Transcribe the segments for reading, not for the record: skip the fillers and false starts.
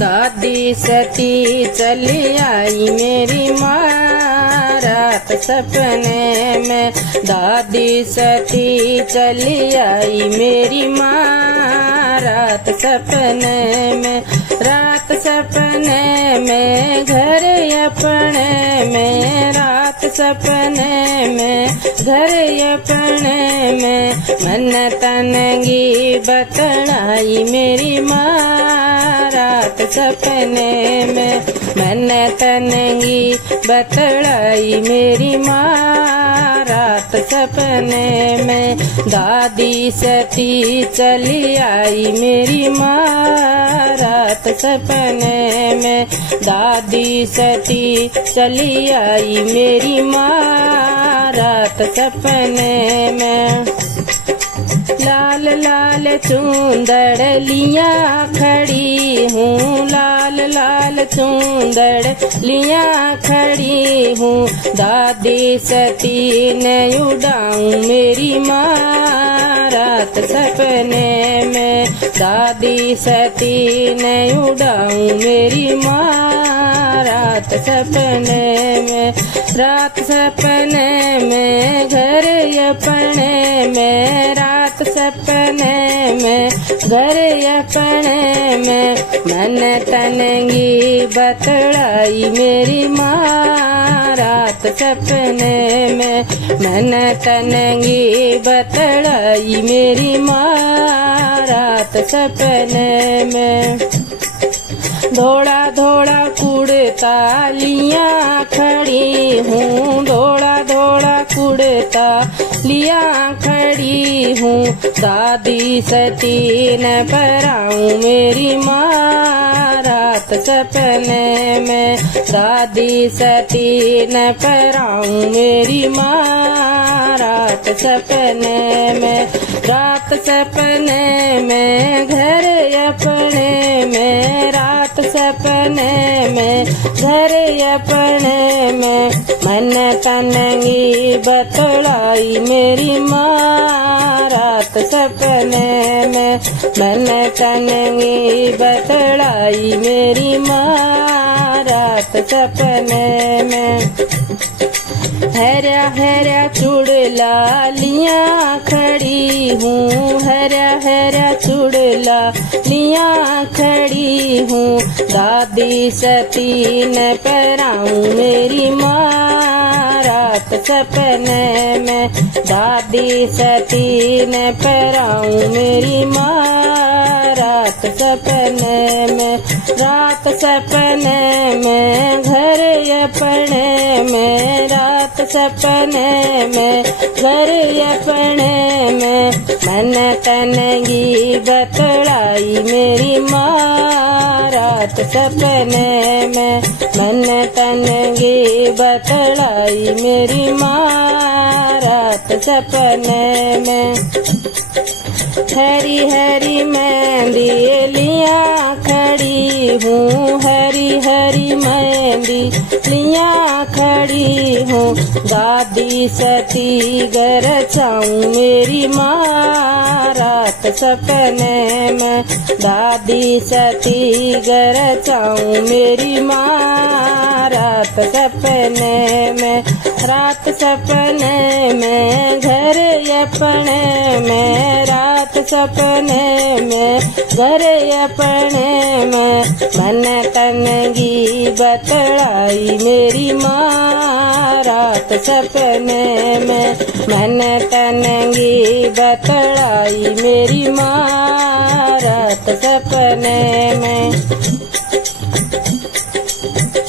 दादी सती चली आई मेरी माँ रात सपने में। दादी सती चली आई मेरी माँ रात सपने में। रात सपने में घर अपने में। रात सपने में घर अपने में। मन तनगी बतलाई मेरी माँ रात सपने में। मन तनगी बतलाई मेरी माँ रात सपने में। दादी सती चली आई मेरी माँ रात सपने में। दादी सती चली आई मेरी माँ रात सपने में। लाल लाल चूंदड़ लिया खड़ी हूँ। लाल लाल चूंदड़ लिया खड़ी हूँ। दादी सती ने उड़ाऊं मेरी माँ रात सपने में। दादी सती ने उड़ाऊं मेरी माँ रात सपने में। रात सपने में घर अपने में। रात सपने में घर अपने में। मन तनगी बतलाई मेरी माँ रात सपने में। मन तनगी बतलाई मेरी माँ रात सपने में। धोड़ा धोड़ा कुड़ता लिया खड़ी हूँ। धोड़ा धोड़ा कुड़ता लिया खड़ी हूँ। दादी सती न पराऊं मेरी माँ रात सपने में। दादी सती न पराऊं मेरी माँ रात सपने में। रात सपने में घर अपने में। रात सपने में घर अपने में। मन तनगी बतलाई मेरी माँ रात सपने में। मन तनगी बतलाई मेरी माँ रात सपने में। हरा हरा चुड़ला लिया खड़ी हूँ। हरा हरा चुड़ला लिया खड़ी हूँ। दादी सती न पराऊं मेरी माँ रात सपने में। दादी सती न पराऊं मेरी माँ रात सपने में। रात सपने में घर अपने में। रात सपने में घर अपने में। मन तनगी बतलाई मेरी माँ रात सपने में। मन तनगी बतलाई मेरी माँ रात सपने में। हरी हरी मेहंदी लिया खड़ी हूँ। हरी हरी मेहंदी लिया खड़ी हूँ। दादी सती गर चाऊं मेरी माँ रात सपने में। दादी सती गर चाऊं मेरी माँ रात सपने में। रात सपने में घर अपने में। रात सपने में घर अपने में। मन तनगी बतलाई मेरी माँ रात सपने में। मन तनगी बतलाई मेरी माँ रात सपने में।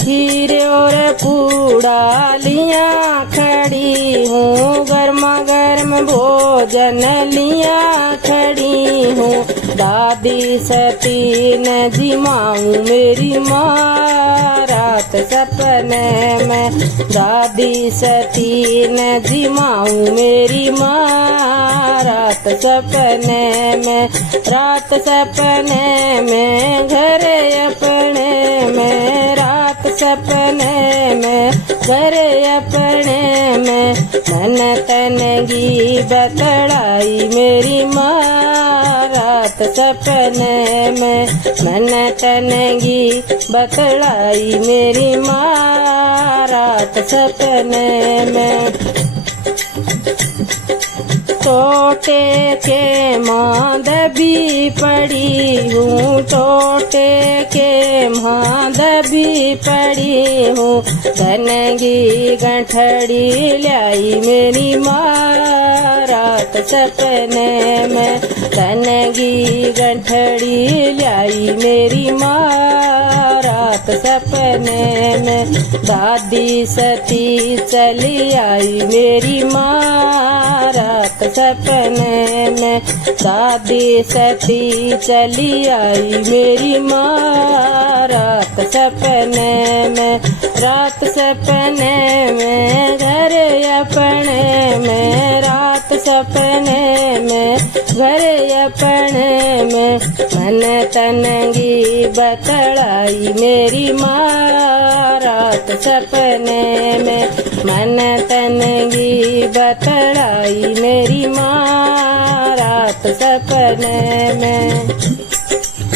खीर और पूड़ा लिया खड़ी हूँ। गर्मा गर्म भोजन लिया खड़ी हूँ। दादी सती न जिमाऊं मेरी माँ रात सपने में। दादी सती न जिमाऊं मेरी माँ रात सपने में। रात सपने में घर अपने में। रात सपने में घर अपने में। मन तनगी बतलाई मेरी माँ रात सपने में मन तनगी बतलाई मेरी माँ रात सपने में। टोटे के माँ दबी पड़ी हूँ, टोटे के माँ दबी पड़ी हूँ, तनगी गठड़ी लाई मेरी माँ रात सपने में, तनगी गठड़ी लाई मेरी माँ रात सपने में। दादी सती चली आई मेरी माँ रात सपने में, दादी सती चली आई मेरी माँ रात सपने में। रात सपने में घर अपने में, रात सपने में घर अपने में, मन तनगी बतलाई मेरी माँ रात सपने में, मन तनगी बतलाई मेरी माँ रात सपने में।